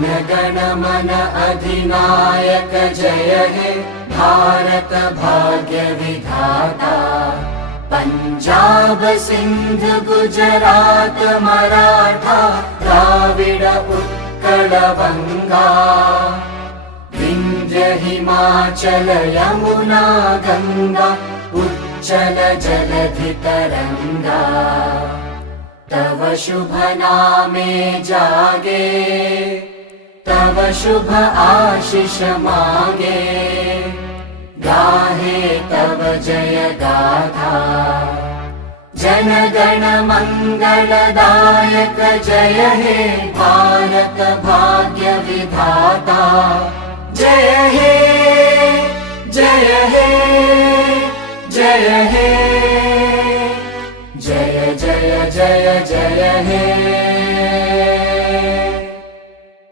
गण मन अधिनायक जय हे भारत भाग्य विधाता। पंजाब सिंध गुजरात मराठा द्राविड उत्कल बंगा। विंध्य हिमाचल यमुना गंगा उच्चल जलधि तरंगा। तव शुभ नामे जागे तव शुभ आशीष मागे। गाहे तव जय गाथा जन गण मंगलदायक जय हे भारत भाग्य विधाता। जय हे जय हे जय हे जय जय जय जय हे।